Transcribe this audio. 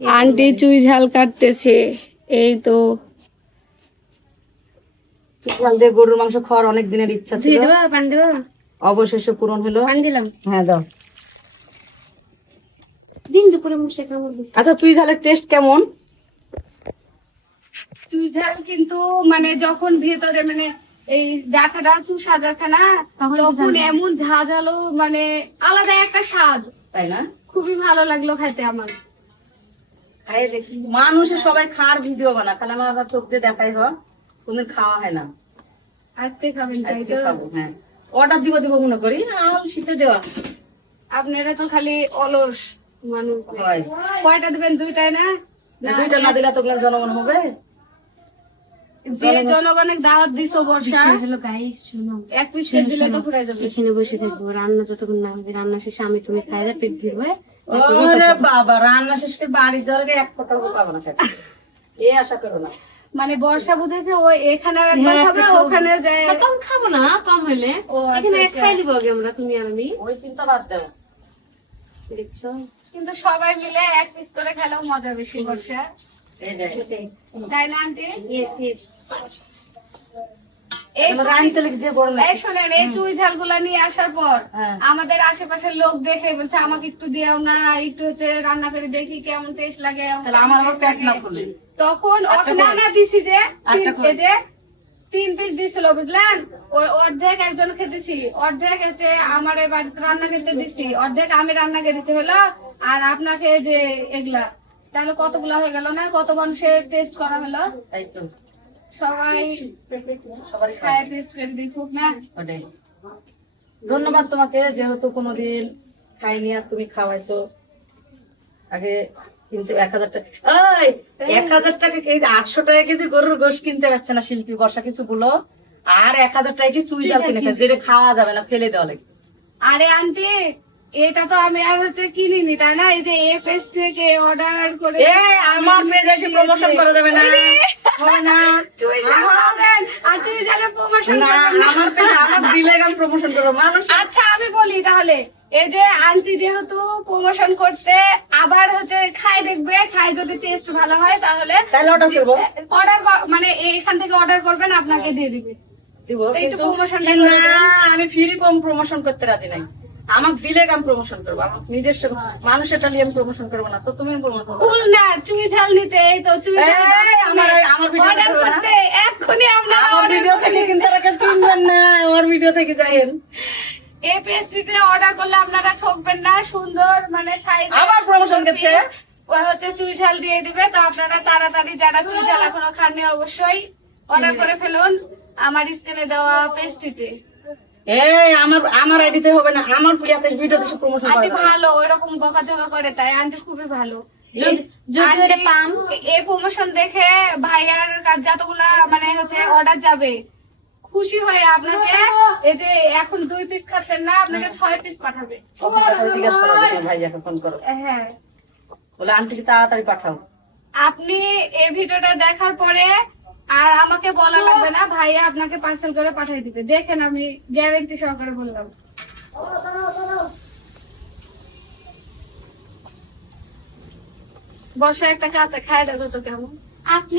Aunty চুই ঝাল কাটতেছে। এই তো চুই ঝাল দিয়ে গরুর মাংস খাওয়ার অনেক দিনের ইচ্ছা ছিল, অবশেষে পূরণ হলো। হ্যাঁ দাও। দিন দুপুরে মুখে কামড় দিছে। আচ্ছা চুই ঝালের টেস্ট কেমন? চুই ঝাল কিন্তু মানে যখন ভেতরে মানে এই ডাটাটা চুষা যাচ্ছে না, তখন এমন ঝাঁঝালো, মানে আলাদা একটা স্বাদ। তাই না? খুবই ভালো লাগলো খাইতে আমার। খাই দেখছি মানুষের সবাই খাওয়ার ভিডিও বানা, খালি আমার আবার চোখ দিয়ে দেখাই হয়, কোনদিন খাওয়া হয় না। আজকে খাবেন তাই আজকে তো? খাবো, হ্যাঁ। অর্ডার দিব দিব মনে করি, আল শীতে দেওয়া। আপনারা তো খালি অলস মানুষ। হয়। কয়টা দিবেন? দুইটাই না? দুইটা না দিলে তো কোনো জনগণ হবে। যে জনগণের দাওয়াত দিছো বর্ষা, এক পিস দিলে তো ফুরাই যাবে। এখানে বসে থাকবো, রান্না যতক্ষণ না হবে, রান্না শেষে আমি তুমি খাই পেট ভিড়বে। ওরে বাবা, রান্না শেষ করে বাড়ির যাওয়ার আগে এক ফোঁটাও পাবো না সেটা। এই আশা করো না। মানে বর্ষা বুঝেছে ও এখানে একবার খাবে, ওখানে যায়। তখন খাবো না, কম হলে ও এখানে আচ্ছা, খাই দিব আগে আমরা, তুমি আর আমি। ওই চিন্তা বাদ দাও। দেখছো? কিন্তু সবাই মিলে এক পিস করে খেলেও মজা বেশি বর্ষা, এই দেখ। তাই না আন্টি? এই আমার রাঁধতে লেগে যে বড় এই লাগে। শোনেন, এই চুই ঝাল গুলা নিয়ে আসার পর হ্যাঁ। আমাদের আশেপাশের লোক দেখে বলছে আমাকে একটু দিও না, একটু হচ্ছে রান্না করে দেখি কেমন টেস্ট লাগে। তাহলে আমার আবার পেট না ফুলে। তখন আটটা না করে। না দিছি যে আটটা করে। যে 3 পিস দিছিল বুঝলেন, ওই অর্ধেক একজন খেতেছি, অর্ধেক হচ্ছে আমার বাড়িতে রান্না খেতে দিছি, অর্ধেক আমি রান্না খেতে হলো, আর আপনাকে যে এগুলা, তাহলে কতগুলা হয়ে গেল না? কত মানুষের টেস্ট করা হলো, তাই তো। সবাই সবারই খায়। খায় টেস্ট করে দেখুক না। ওটাই। ধন্যবাদ তোমাকে, যেহেতু কোনোদিন খাইনি আর তুমি খাওয়াইছো। আগে কিন্তু 1000 টাকা, ওই 1000 টাকা 800 টাকা কেজি গরুর গোশ কিনতে পারছে না শিল্পী বর্ষা, কিছু বলো। আর 1000 টাকা কি চুই ঝাল কিনে খায়, যেটা খাওয়া যাবে না, ফেলে দেওয়া লাগে। আরে আন্টি, এটা তো আমি আর হচ্ছে কিনিনি তাই না? এই যে এফএস থেকে অর্ডার করে আমার পেজে এসে প্রমোশন করা যাবে না, হবে না। চুই ঝাল খাবেন আর চুই ঝালের প্রমোশন না, করবেন না। আমার পেজে আমার দিলে আমি প্রমোশন করবো মানুষ। আচ্ছা আমি বলি তাহলে, এই যে আন্টি যেহেতু প্রমোশন করতে আবার হচ্ছে খাই দেখবে, খাই যদি টেস্ট ভালো হয় তাহলে অর্ডার করবো। অর্ডার মানে এখান থেকে অর্ডার করবেন, আপনাকে দিয়ে দিবে। দিব, একটু কিন্তু প্রমোশনটা না, করে দেন। আমি ফ্রি প্রমোশন করতে রাজি নাই। আমার দিলে আমি প্রমোশন করবো, আমার নিজস্ব মানুষের টালি আমি প্রমোশন করবো না। তো তুমি প্রমোশন করো। ফুল না, চুই ঝাল নিতে, এই তো চুই ঝাল আমার ভিডিও অর্ডার করতে এক্ষুনি আপনারা আমার order ভিডিও থেকে করবেন। কিন্তু কিনবেন না, আমার ভিডিও থেকে যাইেন। এই পেস্ট্রিতে অর্ডার করলে আপনারা ঠকবেন না, সুন্দর মানে সাইজ আবার promotion করছে। ওই হচ্ছে চুই ঝাল দিয়ে দিবে, তো আপনারা তাড়াতাড়ি যারা চুই ঝাল এখনো খাননি অবশ্যই অর্ডার করে ফেলুন আমার স্ক্রিনে দেওয়া পেস্ট্রিতে। এই আমার আইডিতে হবে না, আমার ইয়াতে ভিডিওতে সব প্রমোশন করা আন্টি যাবে। ভালো, ওইরকম বকাঝকা করে তাই আন্টি খুবই ভালো। যদি আন্টি এটা পান, এই প্রমোশন দেখে ভাইয়ার কাছে যতগুলা মানে হচ্ছে অর্ডার যাবে, খুশি হয়ে আপনাকে এই যে এখন 2 পিস খাচ্ছেন না, আপনাকে 6 পিস পাঠাবে। ঠিক আছে, ভাইয়াকে ফোন করো, হ্যাঁ, বলে আন্টিকে তাড়াতাড়ি পাঠাও। আপনি এই ভিডিওটা দেখার পরে আর আমাকে বলা লাগবে না, ভাইয়া আপনাকে পার্সেল করে পাঠিয়ে দিবে। দেখেন, আমি গ্যারান্টি সহকারে বললাম। বসে একটা কাঁচা খায় দেখো তো কেমন। আপনি